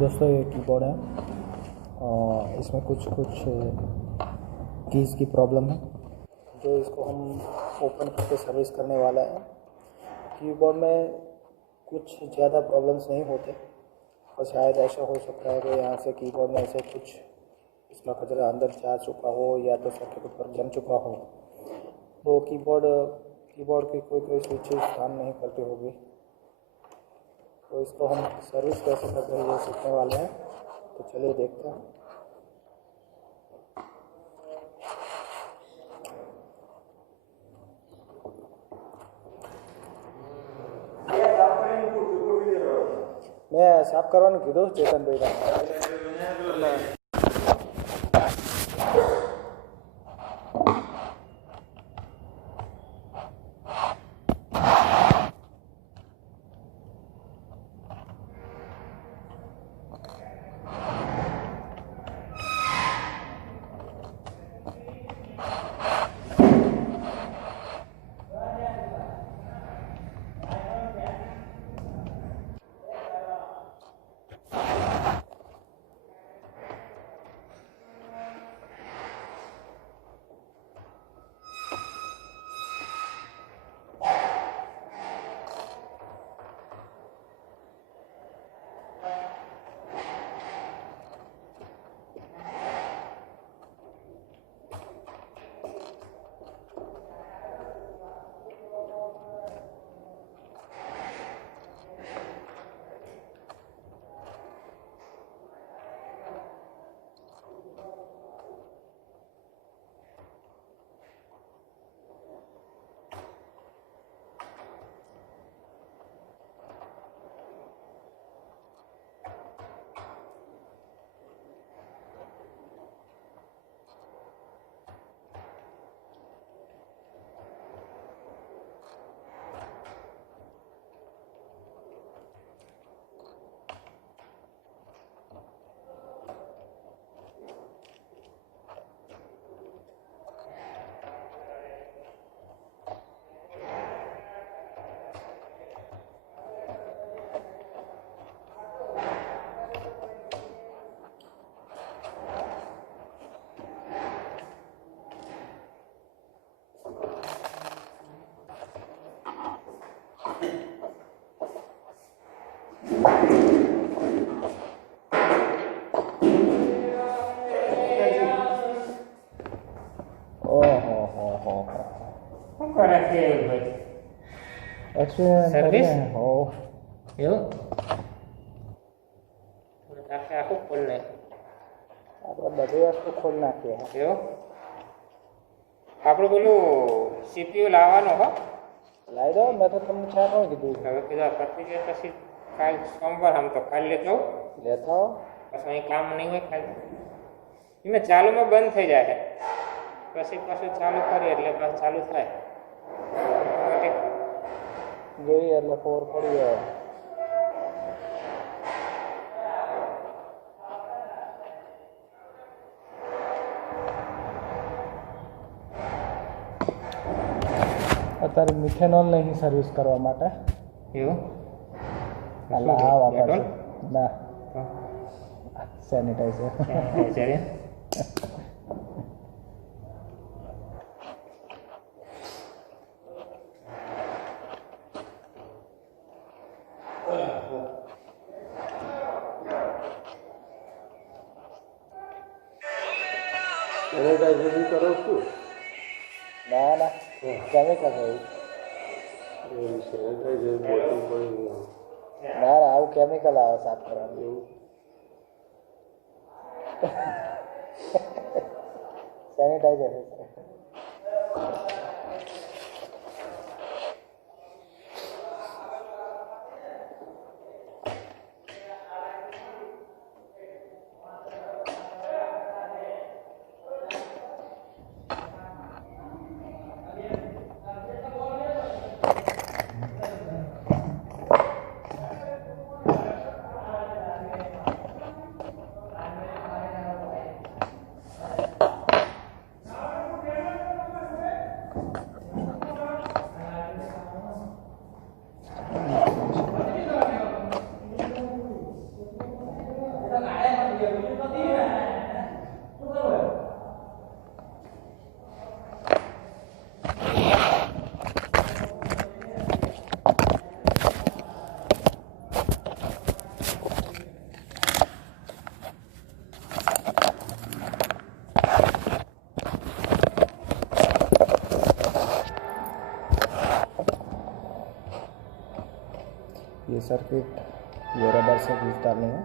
दोस्तों ये कीबोर्ड है और इसमें कुछ कीज़ की प्रॉब्लम है जो इसको हम ओपन करके सर्विस करने वाला है। कीबोर्ड में कुछ ज़्यादा प्रॉब्लम्स नहीं होते और शायद ऐसा हो सकता है कि यहाँ से कीबोर्ड में ऐसे कुछ इसका कचरा अंदर जा चुका हो या तो सर्किट ऊपर जम चुका हो, तो कीबोर्ड की कोई स्विचेस काम नहीं करती होगी। तो इसको हम सर्विस कैसे करते हैं ये सीखने वाले हैं, तो चलिए देखते हैं। मैं साफ करवाने कीधो चेतन भाई सर्विस हो यो આખે આખું ખોલ નાખ આપણે બધી વસ્તુ ખોલી નાખીએ। જો આપણે પેલું સીપીયુ લાવવાનો હો લાવી દો, મેં તો તમને ચાર નું કીધું। હવે કીધું પતી જાય પછી કાલ સોમવાર આમ તો કાલ લેતો લેતા હો, પછી અહીં કામ નહીં હોય કાલ એમાં ચાલુમાં બંધ થઈ જાય પછી પાછું ચાલુ કરીએ એટલે પાછું ચાલુ થાય જોઈએ એટલે ખબર પડી જાય। અત્યારે મિથેનોલ નહીં સર્વિસ કરવા માટે એવું એટલે આ વાપરશે ના સેનિટાઈઝર સેનિટાઈઝર કરો છું ના ના કેમિકલ હોય સેનિટાઈઝર બોટલ પણ ના ના આવું કેમિકલ આવે સાફ કરવાનું સેનિટાઈઝર ये सर्किट ये रबर से घिस डालनी है।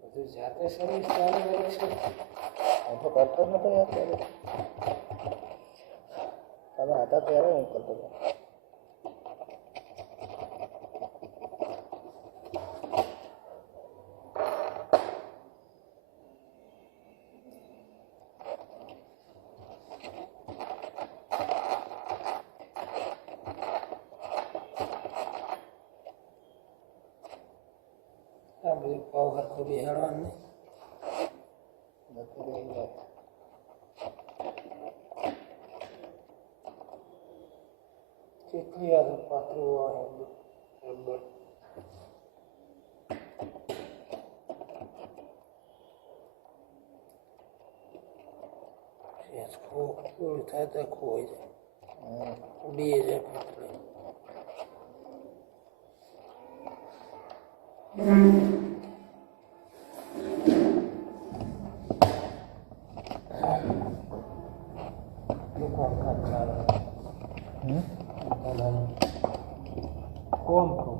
બધું જાતે સર્વિસ ચાલુ કરી છે. હું તો કરતો જ નતો યાર ત્યારે. તમે હતા ત્યારે હું કરતો હતો. આ બધું પાવ હરખું બેહાડવાનું બધું રહી જાય. કેટલી આગળ પાતળું આવે રબર. પૂરું થાય તો ખોવાઈ જાય, ઉડી જાય પાતળું. કામકાજ ચાલે. કોમ કહું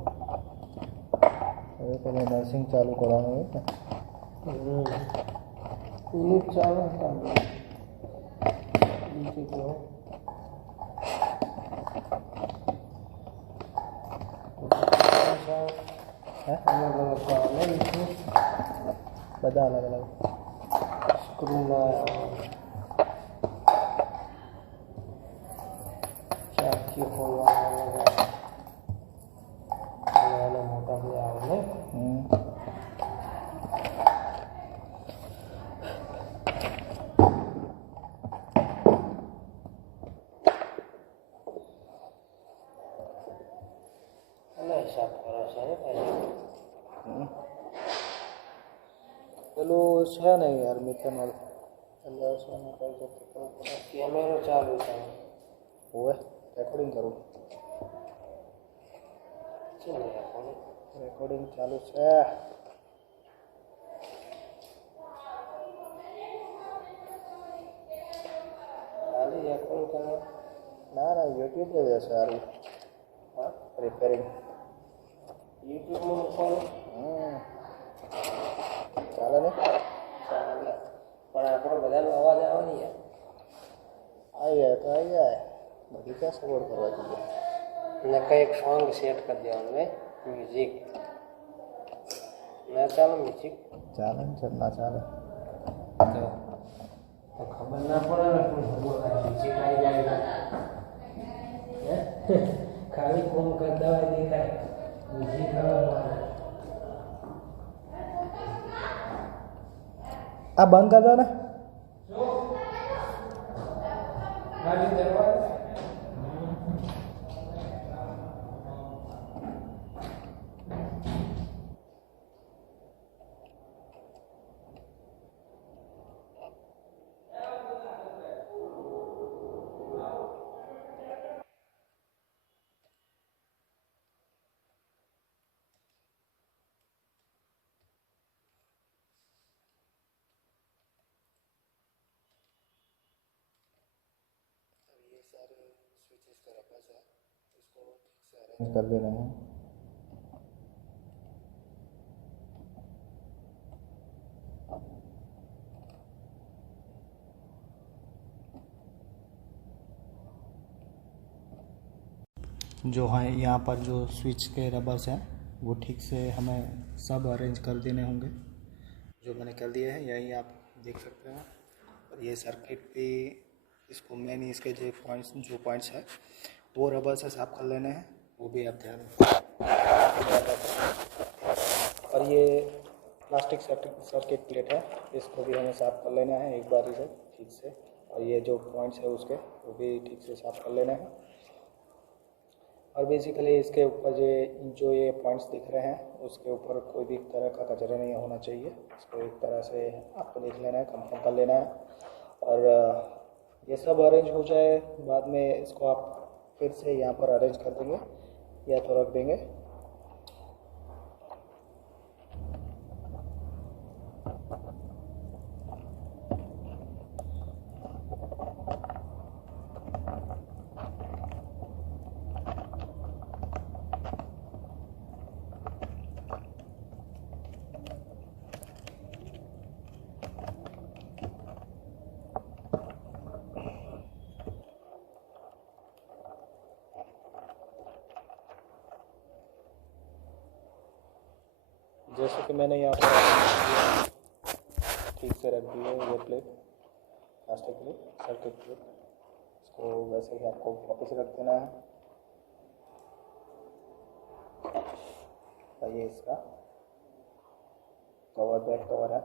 હવે તમે નર્સિંગ ચાલુ કરવાનું હોય ને. એ ચાલે કામ બીજું તો અલગ અલગ ચાલે. બધા અલગ અલગ સ્ક્રૂના ચાકી ખોલવાના નાના મોટા બી આવે ને. હિસાબ કરો છે ને પેલું છે ને યાર મિથેનોલ એટલે છે ને કઈ જગ્યાએ કેમેરો ચાલુ છે. હોય રેકોર્ડિંગ કરું. રેકોર્ડિંગ ચાલુ છે. ખાલી રેકોર્ડિંગ કરો. ના ના યુટ્યુબ પર જશે સારું. હા રિપેરિંગ યુટ્યુબમાં મૂકવાનું ચાલે ને. ચાલે પણ આપણે બધાનો અવાજ આવે ને યાર. આવી જાય તો આવી જાય. બધી ક્યાં સપોર્ટ કરવા જોઈએ. ને કંઈક સોંગ સેટ કરી દેવાનું ભાઈ. મ્યુઝિક ના ચાલે મ્યુઝિક ચાલે ને સર ના ચાલે તો ખબર ના પડે ને પણ મ્યુઝિક આવી જાય ખાલી ફોન કરતા હોય દેખાય મ્યુઝિક આ બંધ કરજો ને. सारे स्विचेस का रखा है, इसको ठीक से अरेंज कर दे रहे हैं. जो है यहाँ पर जो स्विच के रबर्स हैं वो ठीक से हमें सब अरेंज कर देने होंगे, जो मैंने कर दिए हैं यही आप देख सकते हैं। और ये सर्किट भी इसको मेन इसके जो पॉइंट्स है वो रबर से साफ कर लेने हैं, वो भी आप ध्यान और ये प्लास्टिक सर्किट प्लेट है, इसको भी हमें साफ कर लेना है एक बार इसे ठीक से। और ये जो पॉइंट्स है उसके वो भी ठीक से साफ कर लेना है। और बेसिकली इसके ऊपर जो ये पॉइंट्स दिख रहे हैं उसके ऊपर कोई भी तरह का कचरा नहीं होना चाहिए। इसको एक तरह से आपको देख लेना है, कंफर्म कर लेना है। और ये सब अरेंज हो जाए बाद में इसको आप फिर से यहाँ पर अरेंज कर देंगे या तो रख देंगे। जैसे कि मैंने यहाँ पर ठीक से रख दी है ये plate, plastic plate, circuit plate, इसको वैसे ही आपको वापस रख देना है। और ये इसका कवर, बैक कवर है।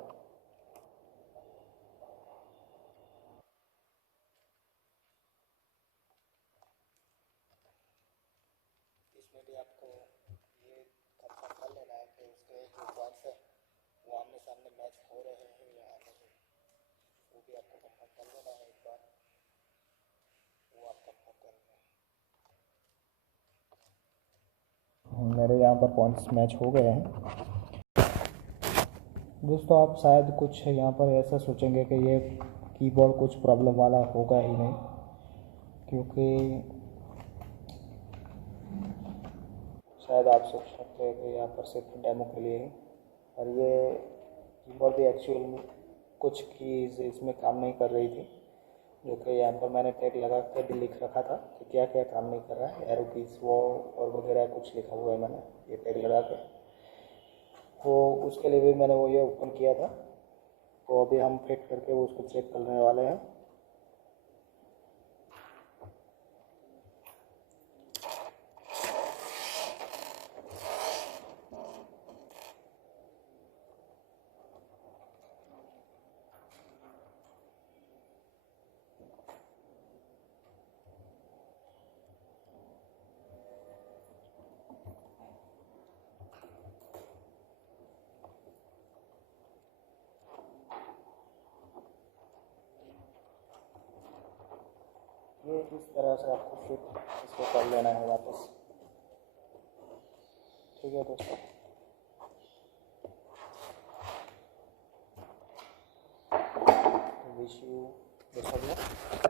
इसमें भी आपको ये कंफर्म कर लेना है कि उसके जो पॉइंट्स हैं वो आमने सामने मैच हो रहे हैं या नहीं, वो भी आपको कंफर्म कर लेना है एक बार। वो आप कंफर्म कर लेना। मेरे यहाँ पर पॉइंट्स मैच हो गए हैं। दोस्तों आप शायद कुछ यहाँ पर ऐसा सोचेंगे कि ये कीबोर्ड कुछ प्रॉब्लम वाला होगा ही नहीं, क्योंकि शायद आप सोच सकते हैं कि यहाँ पर सिर्फ डेमो के लिए ही। और ये कीबोर्ड भी एक्चुअल में कुछ कीज़ इसमें काम नहीं कर रही थी, जो कि यहाँ पर मैंने टैग लगा कर भी लिख रखा था कि क्या क्या काम नहीं कर रहा है, एरो कीज़ वो और वगैरह कुछ लिखा हुआ है मैंने ये टैग लगा कर। वो उसके लिए भी मैंने वो ये ओपन किया था, तो अभी हम फिट करके वो उसको चेक करने वाले हैं। ये इस तरह से आपको फिट इसको कर लेना है वापस। ठीक है दोस्तों, wish you best of luck.